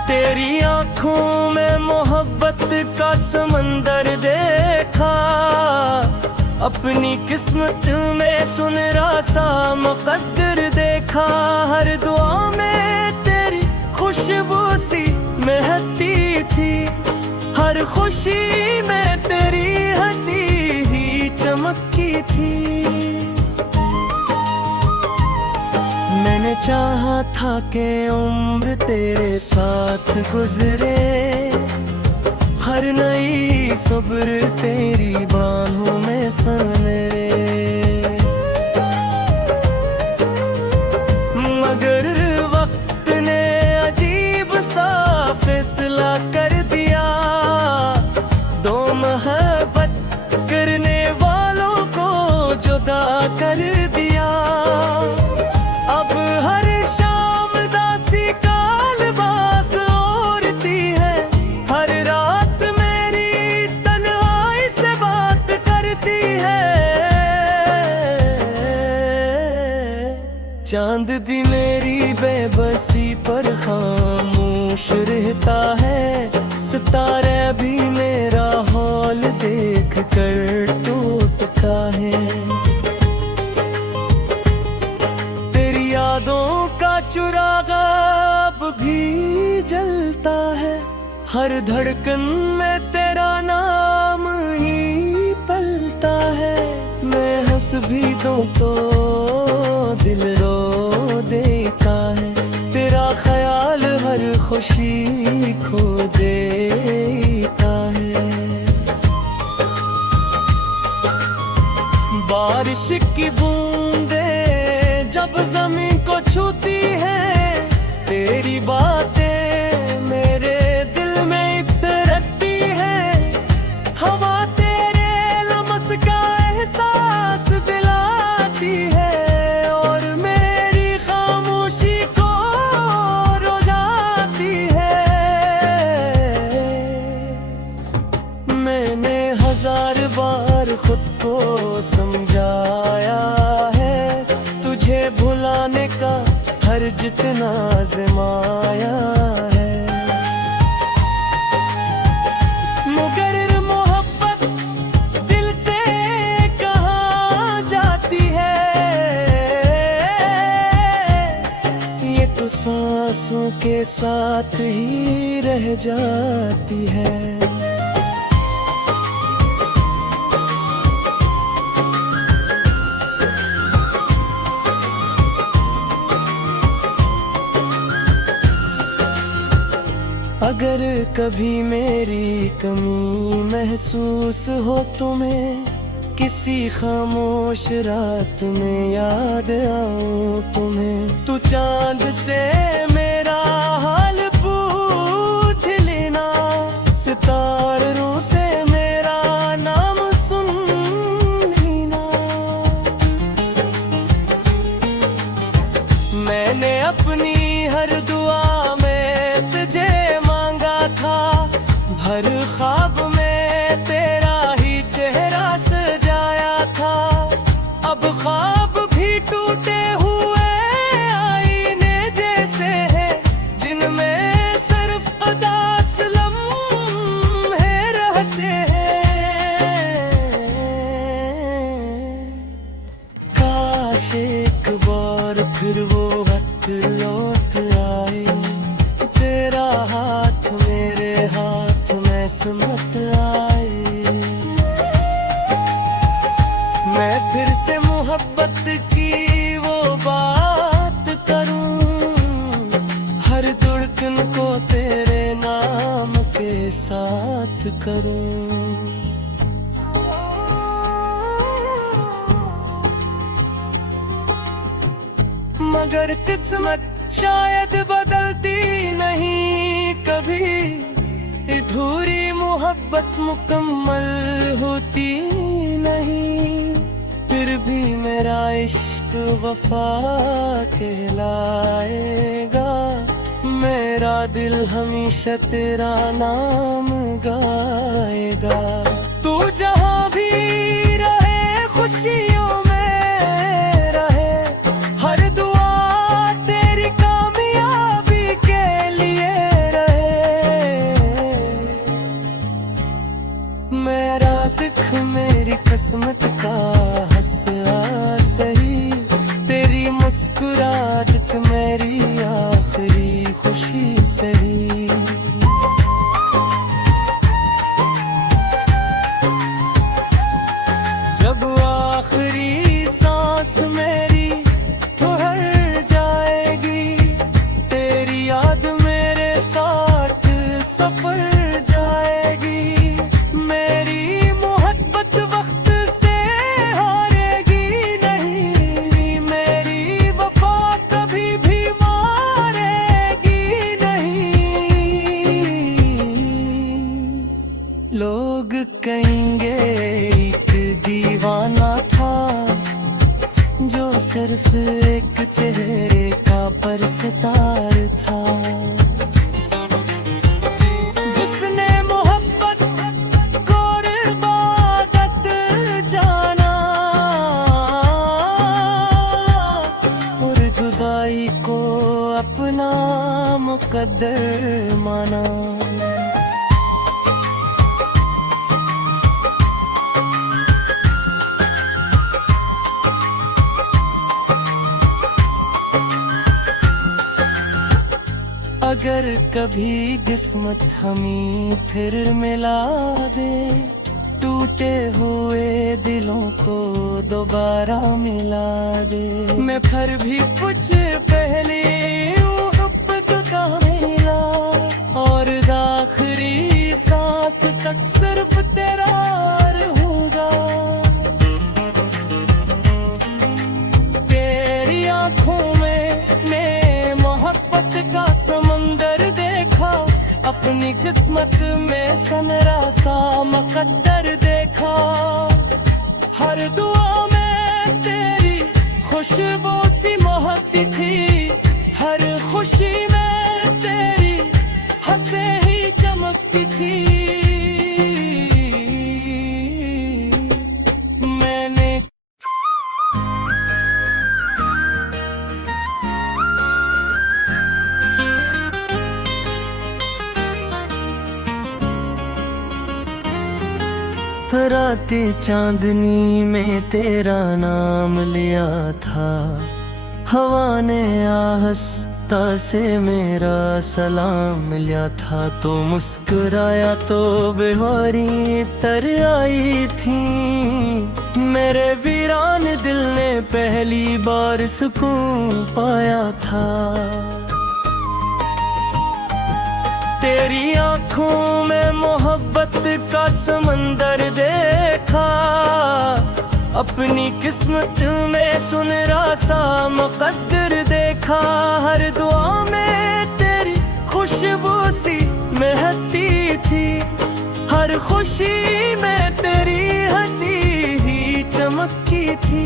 तेरी आंखों में मोहब्बत का समंदर देखा, अपनी किस्मत में सुनहरा सा मुकद्दर देखा। हर दुआ में तेरी खुशबू सी महकती थी, हर खुशी में तेरी हंसी ही चमकती थी। मैंने चाहा था कि उम्र तेरे साथ गुजरे, हर नई सब्र तेरी बाहों में संवरे। मगर वक्त ने अजीब सा फैसला कर दिया, दो मोहब्बत करने वालों को जुदा कर दिया। अब हर शाम दासी का लिबास ओढ़ती है, हर रात मेरी तन्हाई से बात करती है। चांद दी मेरी बेबसी पर खामोश रहता है, सितारे भी मेरा हाल देख कर टूटता है। तेरी यादों का चिराग अब भी जलता है, हर धड़कन में तेरा नाम ही पलता है। मैं हंस भी दूं तो दिल रो देता है, तेरा ख्याल हर खुशी खो देता है। बारिश की बूंदें जब जमीन को छूती है, तेरी बातें मेरे दिल में इतरती है। हवा तेरे लम्स का एहसास दिलाती है, और मेरी खामोशी को रुलाती है। मैंने हजार बार खुद को समझाया है, तुझे भुलाने का हर जितना आजमाया है। मगर मोहब्बत दिल से कहाँ जाती है, ये तो सांसों के साथ ही रह जाती है। अगर कभी मेरी कमी महसूस हो तुम्हें, किसी खामोश रात में याद आऊं तुम्हें, तू चांद से मेरा हाल पूछ लेना, सितारों से मेरा नाम सुन लेना। मैंने अपनी हर दुआ में तुझे हर ख्वाब में तेरा ही चेहरा सजाया था। अब ख्वाब भी टूटे हुए आईने जैसे हैं, जिनमें सिर्फ उदास लम्हे रहते हैं। काश एक बार फिर वो वक्त लौट आए, तेरा हाथ मेरे हाथ किस्मत आए। मैं फिर से मोहब्बत की वो बात करूं, हर धड़कन को तेरे नाम के साथ करूं। मगर किस्मत शायद बदलती नहीं कभी, अधूरी मोहब्बत मुकम्मल होती नहीं। फिर भी मेरा इश्क वफा कहलाएगा, मेरा दिल हमेशा तेरा नाम गाएगा। तू जहाँ भी रहे खुशियों में रहे, हर दुआ तेरी कामयाबी के लिए रहे। का हंसा सही, तेरी मुस्कुराहट मेरी आखिरी खुशी सही। जब आखिरी सांस मेरी ठहर जाएगी, तेरी याद मेरे साथ सफर जाएगी। मेरी मोहब्बत वक्त से हारेगी नहीं, मेरी वफा कभी भी मारेगी नहीं। लोग कहेंगे दीवाना था जो सिर्फ एक चेहरे का परस्तार था, जिसने मोहब्बत को इबादत जाना और जुदाई को अपना मुकद्दर माना। अगर कभी किस्मत हमें फिर मिला दे, टूटे हुए दिलों को दोबारा मिला दे। मैं फिर भी कुछ पहले मोहब्बत का मिला, और आखिरी सांस तक सिर्फ तेरा रहूंगा। तेरी आंखों में मोहब्बत का समंदर देखा, अपनी किस्मत में सनरा सा मुकद्दर देखा। हर दुआ में तेरी खुशबू सी महकती थी, हर खुशी में तेरी हंसे ही चमकती थी। मैंने राते चांदनी में तेरा नाम लिया था, हवा ने आहिस्ता से मेरा सलाम लिया था। तो मुस्कुराया तो बेहारी तर आई थी, मेरे वीरान दिल ने पहली बार सुकून पाया था। तेरी आंखों में मोहब्बत का समंदर देखा, अपनी किस्मत में सुनहरा सा मुकद्दर देखा। हर दुआ में तेरी खुशबू सी महकती थी, हर खुशी में तेरी हंसी ही चमकती थी।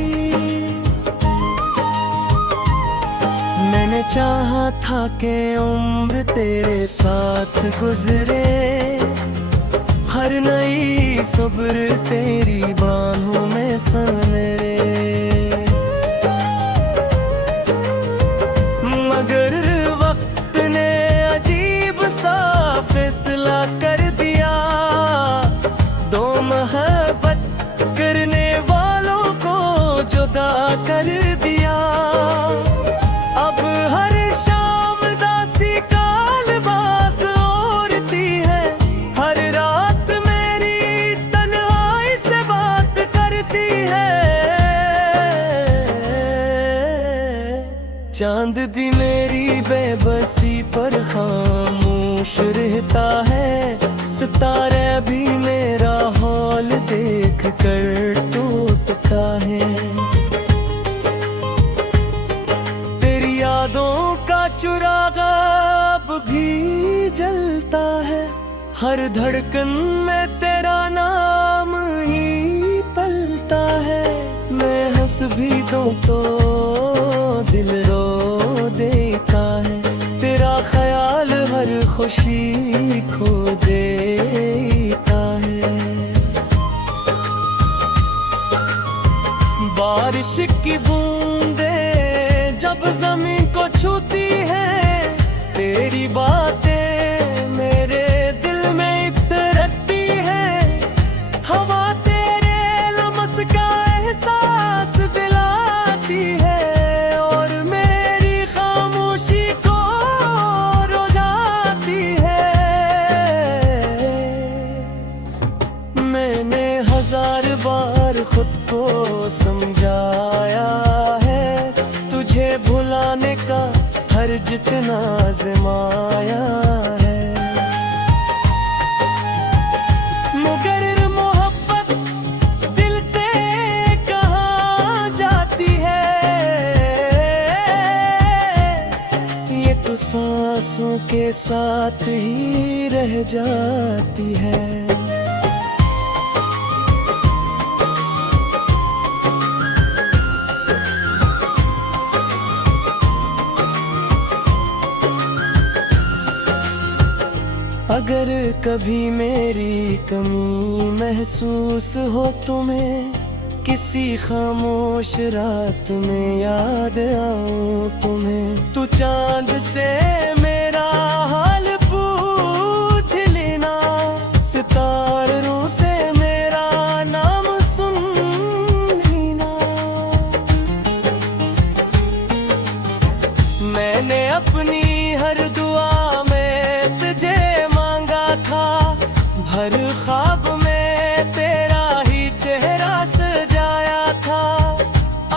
मैंने चाहा था कि उम्र तेरे साथ गुजरे, हर नई सब्र तेरी बाहों में सनरे। मगर वक्त ने अजीब सा फैसला कर दिया, दो मोहब्बत करने वालों को जुदा कर दिया। अब हर शाम दासी कालबास ओढ़ती है, हर रात मेरी तन्हाई से बात करती है। चांद दी मेरी बेबसी पर खामोश रहता है, सितारे भी मेरा हाल देख कर टूटता है। यादों का चिराग अब भी जलता है, हर धड़कन में तेरा नाम ही पलता है। मैं हंस भी दूं तो दिल रो देता है, तेरा ख्याल हर खुशी खो देता है। बारिश की बूंदे जब जमीन को छूती है, तेरी बातें मेरे दिल में इतरती है। हवा तेरे लम्स का समझाया है, तुझे भुलाने का हर जितना आजमाया है। मगर मोहब्बत दिल से कहाँ जाती है, ये तो सांसों के साथ ही रह जाती है। अगर कभी मेरी कमी महसूस हो तुम्हें, किसी खामोश रात में याद आऊं तुम्हें, तू चांद से मेरा हाल पूछ लेना, सितारों से मेरा नाम सुन लेना। मैंने अपनी हर दुआ में तुझे हर ख्वाब में तेरा ही चेहरा सजाया था।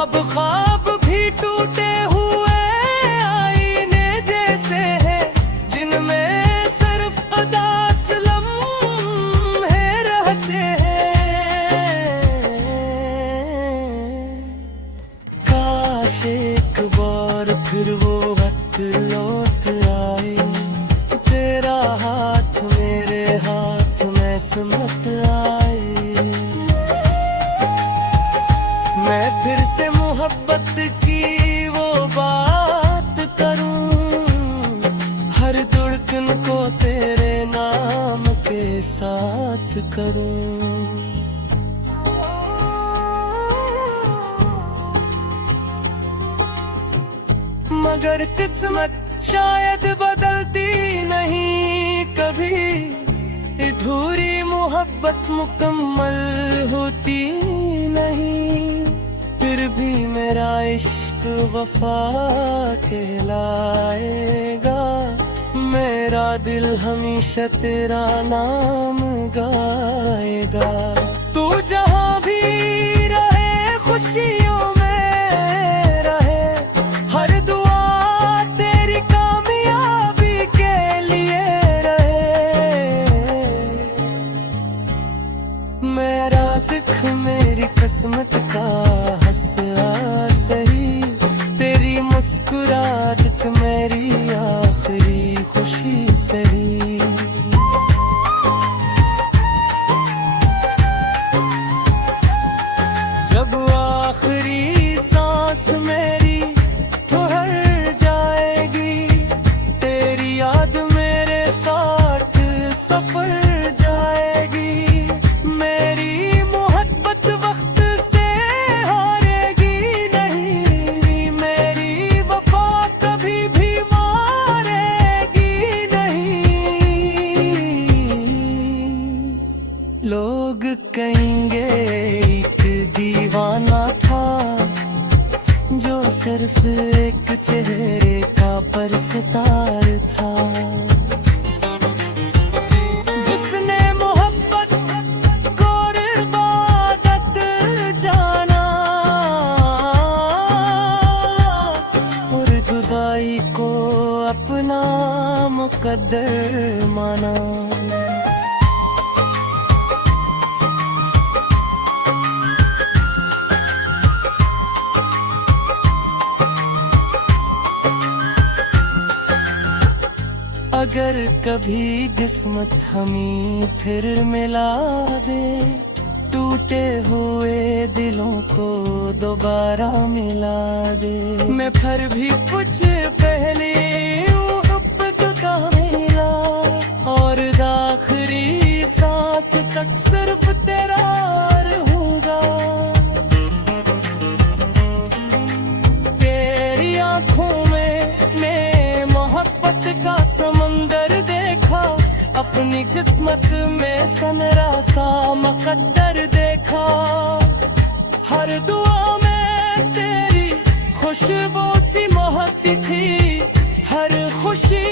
अब ख्वाब भी टूटे हुए आईने जैसे हैं, जिनमें सिर्फ उदास लम्हे रहते हैं। काश एक बार फिर वो वक्त लौट आए, तेरा हाथ मेरे हाथ किस्मत आए, मैं फिर से मोहब्बत की वो बात करूं, हर धड़कन को तेरे नाम के साथ करूं। मगर किस्मत शायद बदलती नहीं कभी, अधूरी मोहब्बत मुकम्मल होती नहीं। फिर भी मेरा इश्क वफा कहलाएगा, मेरा दिल हमेशा तेरा नाम गाएगा। तू जहाँ भी रहे खुशियों में रहे, हर दुआ तेरी कामयाबी के लिए मेरा दुख मेरी किस्मत का हंसा सही, तेरी मुस्कुराहट मेरी आखिरी खुशी सही। जब आखिरी सांस मेरी ठहर जाएगी, तेरी याद मेरे साथ सफर जाएगी। लोग कहेंगे एक दीवाना था, जो सिर्फ एक चेहरे का परस्तार था, जिसने मोहब्बत को इबादत जाना और जुदाई को अपना मुकद्दर माना। अगर कभी किस्मत हमें फिर मिला दे, टूटे हुए दिलों को दोबारा मिला दे, मैं फिर भी कुछ पहले का मिला, और आखिरी सांस तक सिर्फ तेरा रहूंगा। तेरी आंखों में मोहब्बत का समंदर देखा, अपनी किस्मत में सनरा सा मुकद्दर देखा। हर दुआ में तेरी खुशबू सी महकती थी, हर खुशी